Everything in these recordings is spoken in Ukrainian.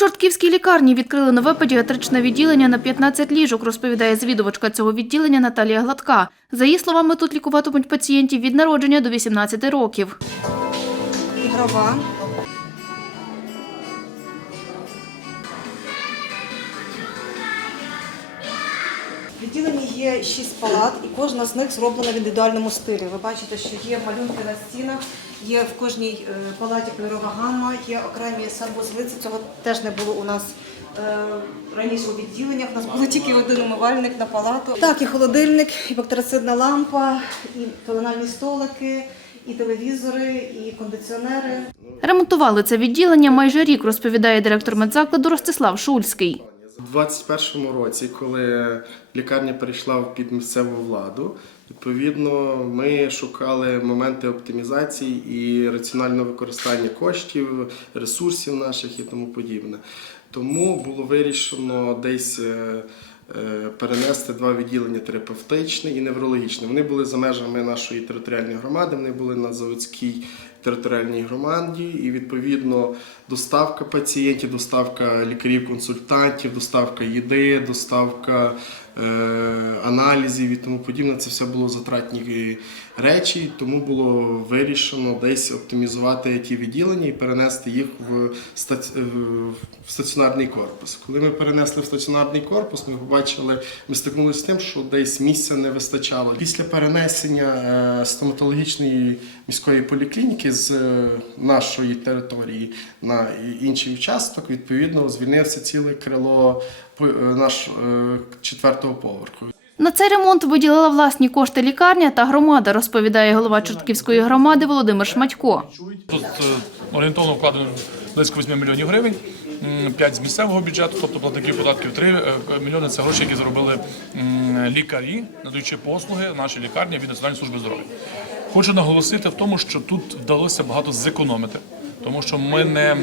Чортківській лікарні відкрили нове педіатричне відділення на 15 ліжок, розповідає звідувачка цього відділення Наталія Гладка. За її словами, тут лікуватимуть пацієнтів від народження до 18 років. ігрова. Відділенні є шість палат, і кожна з них зроблена в індивідуальному стилі. Ви бачите, що є малюнки на стінах, є в кожній е, палаті кольорова гамма, є окремі санвузлиці. Цього теж не було у нас е, раніше у відділеннях. У нас був тільки один умивальник на палату. Так, і холодильник, і бактерицидна лампа, і пеленальні столики, і телевізори, і кондиціонери. Ремонтували це відділення майже рік, розповідає директор медзакладу Ростислав Шульський. У 2021 році, коли лікарня перейшла під місцеву владу, відповідно, ми шукали моменти оптимізації і раціонального використання коштів, ресурсів наших і тому подібне. Тому було вирішено десь е, перенести два відділення терапевтичне і неврологічне. Вони були за межами нашої територіальної громади, вони були на заводській територіальній громаді, і відповідно доставка пацієнтів, доставка лікарів-консультантів, доставка їди, доставка е, аналізів і тому подібне. Це все було затратні речі, тому було вирішено десь оптимізувати ті відділення і перенести їх в, стаці... е, в стаціонарний корпус. Коли ми перенесли в стаціонарний корпус, ми побачили, ми стикнулися з тим, що десь місця не вистачало. Після перенесення е, стоматологічної міської поліклініки з е, нашої території на інший участок, відповідно, звільнився ціле крило е, наш четвертого поверху. На цей ремонт виділила власні кошти лікарня та громада, розповідає голова Чортківської громади Володимир Шматько. Тут орієнтовно вкладено близько 8 мільйонів гривень, 5 з місцевого бюджету, тобто платників податків 3 е, мільйони це гроші, які заробили лікарі, надаючи послуги нашій лікарні від Національної служби здоров'я. Хочу наголосити в тому, що тут вдалося багато зекономити. Тому що ми не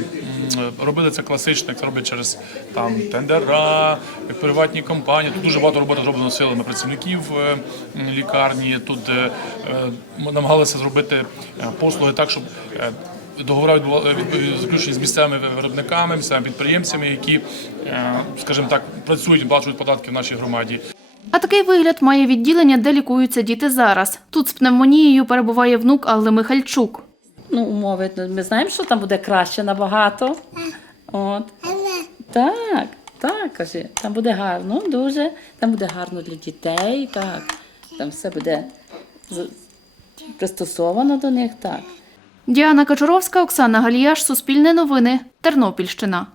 робили це класично, як це роблять через там тендера, приватні компанії. Тут дуже багато роботи зроблено силами працівників е, лікарні. Тут е, е, ми намагалися зробити е, послуги так, щоб е, договори відбула- від- заключені з місцевими виробниками, місцевими підприємцями, які, е, скажімо так, працюють, плачують податки в нашій громаді. А такий вигляд має відділення, де лікуються діти зараз. Тут з пневмонією перебуває внук Алли Михальчук. Ну, умови, ми знаємо, що там буде краще набагато. От. Так, так, каже, там буде гарно, ну, дуже. Там буде гарно для дітей, так. Там все буде пристосовано до них, так. Діана Качуровська, Оксана Галіяш, Суспільне новини, Тернопільщина.